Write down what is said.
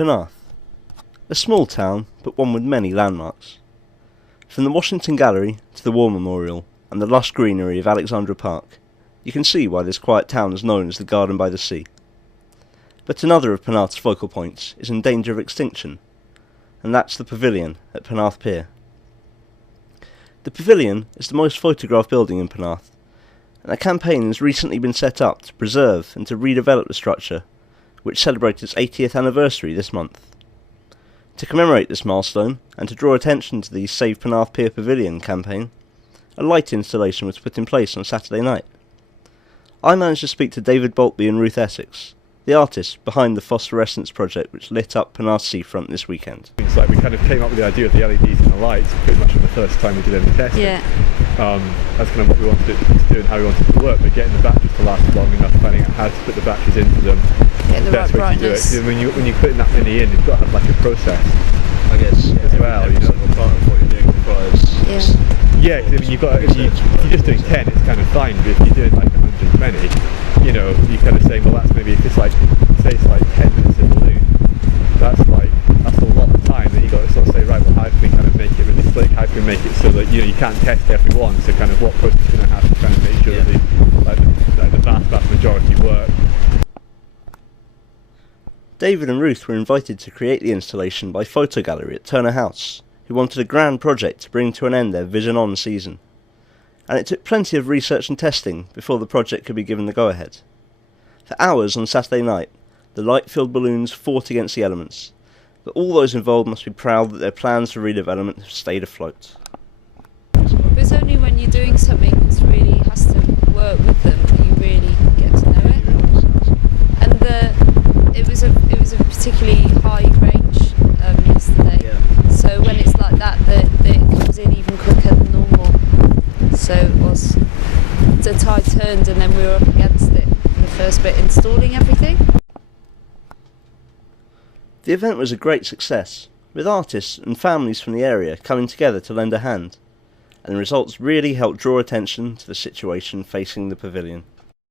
Penarth, a small town but one with many landmarks. From the Washington Gallery to the War Memorial and the lush greenery of Alexandra Park, you can see why this quiet town is known as the Garden by the Sea. But another of Penarth's focal points is in danger of extinction, and that's the Pavilion at Penarth Pier. The Pavilion is the most photographed building in Penarth, and a campaign has recently been set up to preserve and to redevelop the structure, which celebrates its 80th anniversary this month. To commemorate this milestone, and to draw attention to the Save Penarth Pier Pavilion campaign, a light installation was put in place on Saturday night. I managed to speak to David Boltby and Ruth Essex, the artists behind the Ffosfforescence project which lit up Penarth seafront this weekend. It's like we kind of came up with the idea of the LEDs and the lights pretty much from the first time we did any testing. Yeah. That's kind of what we wanted it to do and how we wanted it to work, but getting the batteries to last long enough, finding out how to put the batteries into them, Get the best right way to do it. brightness. You know, when you're putting that many in, you've got to have like a process, I guess, as well. every single part of what you're doing requires... Yeah, I mean, if you're just doing 10, it's kind of fine, but if you're doing like 120, you know, you kind of say, well, that's maybe, if it's like, say it's like 10 minutes in balloon, that's a lot of time that you've got to sort of say, right, well, how can we kind of make it really slick, how can we make it so that, you know, you can't test every one, so kind of what process you're going to have to kind of make sure that the vast majority work. David and Ruth were invited to create the installation by Photo Gallery at Turner House, who wanted a grand project to bring to an end their Vision On season. And it took plenty of research and testing before the project could be given the go-ahead. For hours on Saturday night, the light-filled balloons fought against the elements, but all those involved must be proud that their plans for redevelopment have stayed afloat. But it's only when you're doing something that really has to work with them that you really get to know it. And it was a particularly high range yesterday. Yeah. So when it's like that, it comes in even quicker than normal. So it was, the tide turned and then we were up against it in the first bit, installing everything. The event was a great success, with artists and families from the area coming together to lend a hand, and the results really helped draw attention to the situation facing the pavilion.